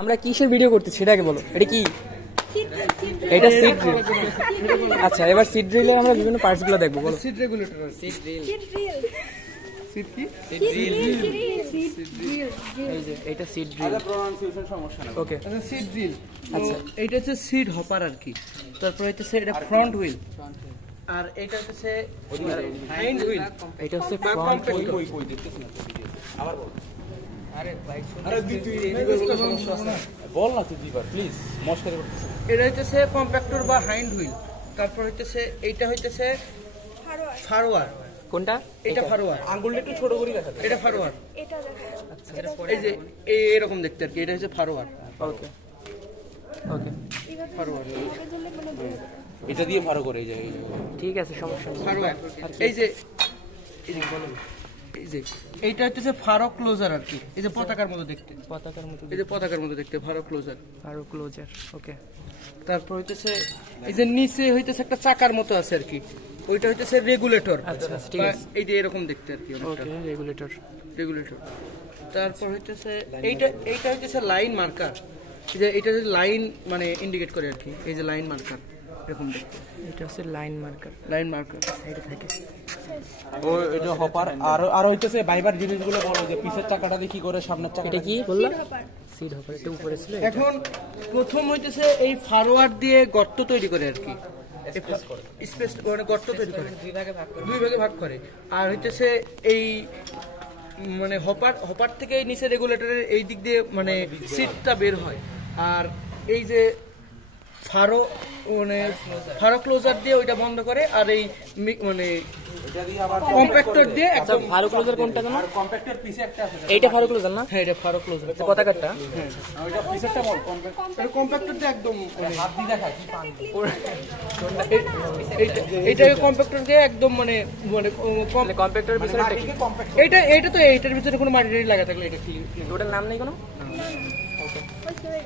আমরা কিসের ভিডিও করতেছি সেটাকে বলো। এটা কি? এটা সিড ড্রিল। আচ্ছা, এবার সিড ড্রিলে আমরা বিভিন্ন পার্টস গুলো দেখবো। বলো। Seed regulator, seed drill. Seed কি? Seed drill. এই যে এটা সিড ড্রিল। প্রনাউন্সিয়েশন সমস্যা না। ওকে, আচ্ছা সিড ড্রিল। আচ্ছা, এইটা হচ্ছে সিড হপার আর কি। তারপর হচ্ছে এটা ফ্রন্ট হুইল, আর এটা হচ্ছে হাইন্ড হুইল। এটা হচ্ছে ফ্রন্ট হুইল। কই দেখতেছ না ভিডিও? আবার বল। আরে ভাই শুন, আরে তুই সমস্যা আছে বল না তুই দিবার প্লিজ, মস্কারি করতেছিস। এটা হচ্ছে কম্প্যাক্টর বা হাইন্ড হুইল। তারপর হচ্ছে এইটা হচ্ছে ফারওয়ার। কোনটা? এটা ফারওয়ার। আঙ্গুলটা একটু ছোট করে দেখা। এটা ফারওয়ার। এটা দেখো। আচ্ছা, এই যে এরকম দেখতে আর কি। এটা হচ্ছে ফারওয়ার। ওকে ওকে, ফারওয়ার। এটা ধরলে মানে বোঝা যাবে। এটা দিয়ে ফারো করে এই যে ঠিক আছে, সমস্যা নেই। ফারওয়ার। এই যে এই যে এইটা হচ্ছে ফারো ক্লোজার আর কি। এই যে পতাকার মতো দেখতে, পতাকার মতো, এই যে পতাকার মতো দেখতে ফারো ক্লোজার। আরো ক্লোজার। ওকে, তারপর হইতেছে এই যে নিচে হইতেছে একটা চাকার মতো আছে আর কি, ওইটা হইতেছে রেগুলেটর। আচ্ছা, ঠিক আছে। এই যে এরকম দেখতে আর কি ওকে, রেগুলেটর। রেগুলেটর। তারপর হইতেছে এইটা হইতেছে লাইন মার্কার। এই যে এটা লাইন মানে ইন্ডিকেট করে আর কি। এই যে লাইন মার্কার এরকম দেখতে। এটা হচ্ছে লাইন মার্কার। লাইন মার্কার সাইডে থাকে। ও এটা হপার। আর হইতেছে বাইবার জিনিসগুলো বলো যে পিছের চাকাটা দিয়ে কি করে সামনের চাকাটা। এটা কি বললা? Seed hopper. এটা উপরে ছিল। এখন প্রথম হইতেছে এই ফারওয়ার্ড দিয়ে গর্ত তৈরি করে আর কি। স্পেস মানে গর্ত তৈরি করে দুই ভাগে ভাগ করে। আর হইতেছে এই মানে হপার থেকে এই নিচে রেগুলেটরের এই দিক দিয়ে মানে সিটটা বের হয়। আর এই যে ফারো মানে ফারো ক্লোজার দিয়ে ওইটা বন্ধ করে। আর এই মানে কম্প্যাক্টর দিয়ে আচ্ছা, ফারো ক্লোজার কোনটা জানো? আর কম্প্যাক্টর পিছে একটা আছে। এইটা ফারো ক্লোজার না? হ্যাঁ, এটা ফারো ক্লোজার। পতাকাটা। হ্যাঁ, ওইটা পিছেরটা বল। কম্প্যাক্টর দিয়ে একদম হাত দিয়ে দেখা কি পান। এইটাকে কম্প্যাক্টর দিয়ে একদম মানে মানে কম্প্যাক্টরের পিছনে এটা তো এইটার ভিতরে কোনো মাটি লাগা থাকলে এটা কি ওটার নাম নেই কোনো? ওই